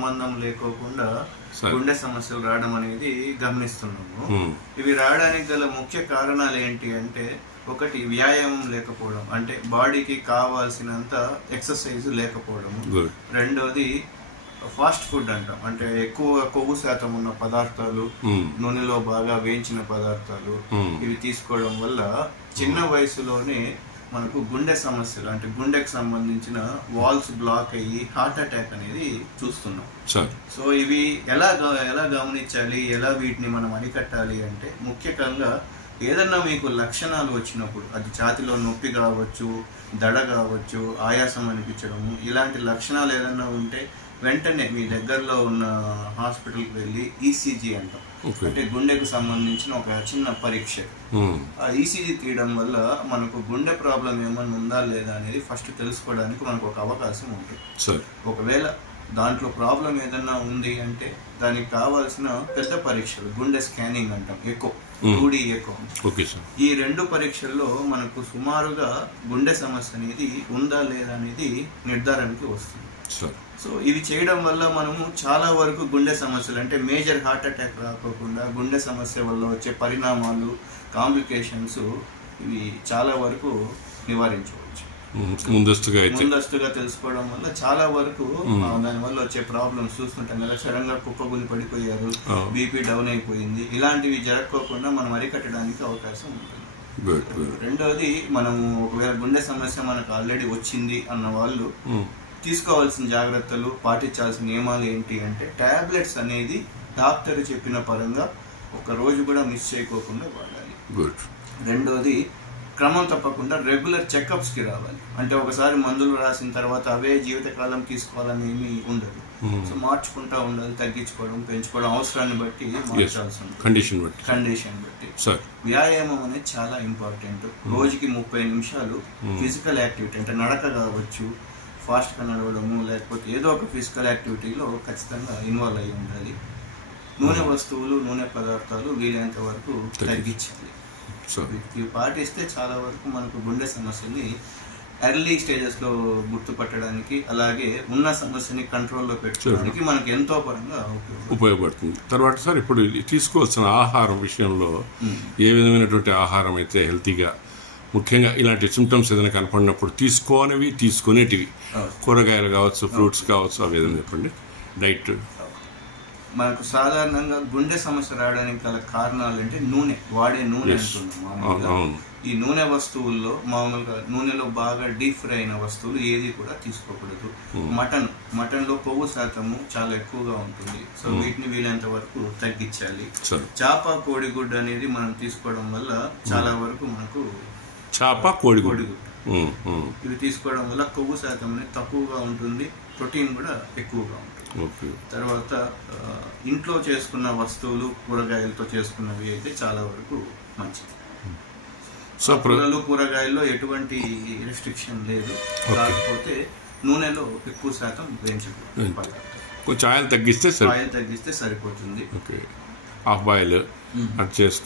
సంబంధం లేకోకుండా గుండె సమస్యలు రావడం అనేది గమనిస్తున్నాము. ఇవి రావడానికి గల ముఖ్య కారణాలు ఏంటి అంటే, ఒకటి వ్యాయామం లేకపోవడం, అంటే బాడీకి కావాల్సినంత ఎక్సర్సైజ్ లేకపోవడము. రెండోది ఫాస్ట్ ఫుడ్ అంటాం, అంటే ఎక్కువ కొవ్వు శాతం ఉన్న పదార్థాలు, నూనెలో బాగా వేయించిన పదార్థాలు ఇవి తీసుకోవడం వల్ల చిన్న వయసులోనే మనకు గుండె సమస్యలు, అంటే గుండెకు సంబంధించిన వాల్స్ బ్లాక్ అయ్యి హార్ట్ అటాక్ అనేది చూస్తున్నాం. సో ఇవి ఎలా గమనించాలి, ఎలా వీటిని మనం అరికట్టాలి అంటే, ముఖ్యంగా ఏదన్నా మీకు లక్షణాలు వచ్చినప్పుడు, అది ఛాతిలో నొప్పి కావచ్చు, దడ కావచ్చు, ఆయాసం అనిపించడము, ఇలాంటి లక్షణాలు ఏదన్నా ఉంటే వెంటనే మీ దగ్గరలో ఉన్న హాస్పిటల్కి వెళ్ళి ఈసీజీ అంటాం, అంటే గుండెకు సంబంధించిన ఒక చిన్న పరీక్ష. ఆ ఈసీజీ తీయడం వల్ల మనకు గుండె ప్రాబ్లం ఏమన్నా ఉందా లేదా అనేది ఫస్ట్ తెలుసుకోవడానికి మనకు ఒక అవకాశం ఉంటుంది. ఒకవేళ దాంట్లో ప్రాబ్లం ఏదన్నా ఉంది అంటే దానికి కావాల్సిన పెద్ద పరీక్షలు, గుండె స్కానింగ్ అంటాం, ఎకో, 2D ఎకో. ఈ రెండు పరీక్షల్లో మనకు సుమారుగా గుండె సమస్య అనేది ఉందా లేదా అనేది నిర్ధారణకి వస్తుంది. సో ఇవి చేయడం వల్ల మనము చాలా వరకు గుండె సమస్యలు, అంటే మేజర్ హార్ట్ అటాక్ రాకోకుండా గుండె సమస్య వల్ల వచ్చే పరిణామాలు, కాంప్లికేషన్స్ ఇవి చాలా వరకు నివారించవచ్చు. ముందస్తుగా తెలుసుకోవడం వల్ల చాలా వరకు దానివల్ల వచ్చే ప్రాబ్లమ్స్ చూస్తుంటాం కదా, సడన్గా కుప్పగులి పడిపోయారు, బీపీ డౌన్ అయిపోయింది, ఇలాంటివి జరగకోకుండా మనం అరికట్టడానికి అవకాశం ఉంటుంది. రెండోది, మనము ఒకవేళ గుండె సమస్య మనకు ఆల్రెడీ వచ్చింది అన్న వాళ్ళు తీసుకోవాల్సిన జాగ్రత్తలు, పాటించాల్సిన నియమాలు ఏంటి అంటే, టాబ్లెట్స్ అనేది డాక్టర్ చెప్పిన పరంగా ఒక రోజు కూడా మిస్ చేయకోకుండా వాడాలి. రెండోది, క్రమం తప్పకుండా రెగ్యులర్ చెకప్స్కి రావాలి. అంటే ఒకసారి మందులు రాసిన తర్వాత అవే జీవితకాలం తీసుకోవాలని ఏమీ ఉండదు. సో మార్చుకుంటా ఉండాలి, తగ్గించుకోవడం, పెంచుకోవడం, అవసరాన్ని బట్టి మార్చాల్సి ఉంటుంది, కండిషన్ బట్టి. వ్యాయామం అనేది చాలా ఇంపార్టెంట్. రోజుకి 30 నిమిషాలు ఫిజికల్ యాక్టివిటీ, అంటే నడక కావచ్చు, ఫాస్ట్గా నడవడము, లేకపోతే ఏదో ఒక ఫిజికల్ యాక్టివిటీలో ఖచ్చితంగా ఇన్వాల్వ్ అయి ఉండాలి. నూనె వస్తువులు, నూనె పదార్థాలు వీలైనంత వరకు తగ్గించాలి. ఇవి పాటిస్తే చాలా వరకు మనకు గుండె సమస్యని ఎర్లీ స్టేజెస్లో గుర్తుపట్టడానికి, అలాగే ఉన్న సమస్యని కంట్రోల్లో పెట్టుకోవడానికి మనకి ఎంతో పరంగా ఉపయోగపడుతుంది. తర్వాత సార్, ఇప్పుడు తీసుకోవాల్సిన ఆహారం విషయంలో ఏ విధమైనటువంటి ఆహారం అయితే హెల్తీగా, ముఖ్యంగా ఇలాంటి సిమ్టమ్స్ ఏదైనా కనపడినప్పుడు తీసుకునేటివి కూరగాయలు కావచ్చు, ఫ్రూట్స్ కావచ్చు, అవి ఏదైనా చెప్పండి. డైట్ మనకు సాధారణంగా గుండె సమస్య రావడానికి గల కారణాలు అంటే వాడే నూనె అంటున్నాం. ఈ నూనె వస్తువుల్లో మామూలుగా నూనెలో బాగా డీప్ ఫ్రై అయిన వస్తువులు ఏది కూడా తీసుకోకూడదు. మటన్ లో కొవ్వు శాతము చాలా ఎక్కువగా ఉంటుంది. సో వీటిని వీలైనంత వరకు తగ్గించాలి. చేప, కోడిగుడ్డు అనేది మనం తీసుకోవడం వల్ల చాలా వరకు మనకు కోడిగుడ్డు ఇవి తీసుకోవడం వల్ల కొవ్వు శాతం అనేది తక్కువగా ఉంటుంది, ప్రోటీన్ కూడా ఎక్కువగా ఉంటుంది. తర్వాత ఇంట్లో చేసుకున్న వస్తువులు, కూరగాయలతో చేసుకున్నవి అయితే చాలా వరకు మంచిది. కూరగాయల్లో ఎటువంటి రెస్ట్రిక్షన్ లేదు, కాకపోతే నూనెలో ఎక్కువ శాతం వేయించకూడదు. కొంచెం ఆయిల్ తగ్గిస్తే సరిపోతుంది. హాఫ్ బాయిల్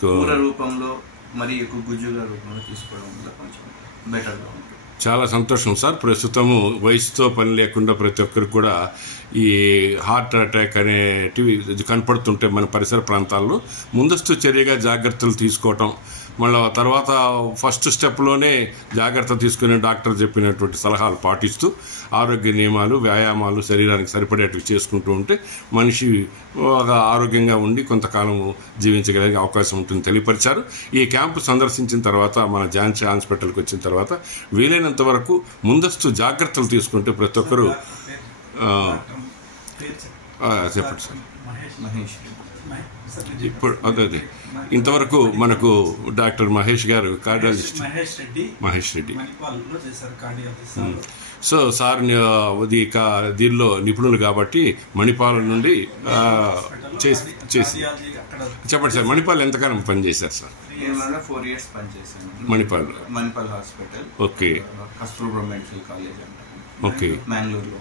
కూర రూపంలో మరి ఎక్కువ గుజ్జుగా రూపంలో తీసుకోవడం వల్ల కొంచెం బెటర్గా ఉంటుంది. చాలా సంతోషం సార్. ప్రస్తుతము వయసుతో పని లేకుండా ప్రతి ఒక్కరికి కూడా ఈ హార్ట్ అటాక్ అనేటివి కనపడుతుంటే మన పరిసర ప్రాంతాల్లో ముందస్తు చర్యగా జాగ్రత్తలు తీసుకోవటం, మళ్ళీ తర్వాత ఫస్ట్ స్టెప్లోనే జాగ్రత్త తీసుకునే డాక్టర్ చెప్పినటువంటి సలహాలు పాటిస్తూ ఆరోగ్య నియమాలు, వ్యాయామాలు శరీరానికి సరిపడేటివి చేసుకుంటూ ఉంటే మనిషి ఆరోగ్యంగా ఉండి కొంతకాలం జీవించగలిగే అవకాశం ఉంటుంది తెలియపరిచారు. ఈ క్యాంపు సందర్శించిన తర్వాత, మన ఝాన్సీ హాస్పిటల్కి వచ్చిన తర్వాత వీలైనంత వరకు ముందస్తు జాగ్రత్తలు తీసుకుంటే ప్రతి ఒక్కరూ చెప్పండి సార్. ఇప్పుడు అదే ఇంతవరకు మనకు డాక్టర్ మహేష్ గారు, cardiologist Mahesh Reddy. So sir దీనిలో నిపుణులు కాబట్టి మణిపాల్ నుండి చేసి చెప్పండి సార్. మణిపాల్ ఎంతకాలం పనిచేశారు సార్? 4 years పనిచేశాను Manipal hospital. Okay. Kasturba medical college అంటారు, ఓకే, మ్యాంగ్లూరులో.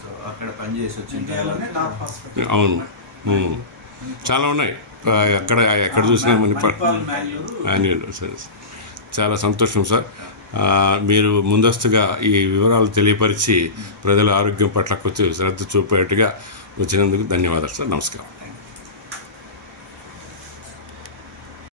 సో అక్కడ పనిచేసి వచ్చిన అవును, చాలా ఉన్నాయి ఎక్కడ చూసినా మణిపాల్ మాన్యువల్. సరే, చాలా సంతోషం సార్. మీరు ముందస్తుగా ఈ వివరాలు తెలియపరిచి ప్రజల ఆరోగ్యం పట్ల కొంచెం శ్రద్ధ చూపేట్టుగా వచ్చినందుకు ధన్యవాదాలు సార్. నమస్కారం.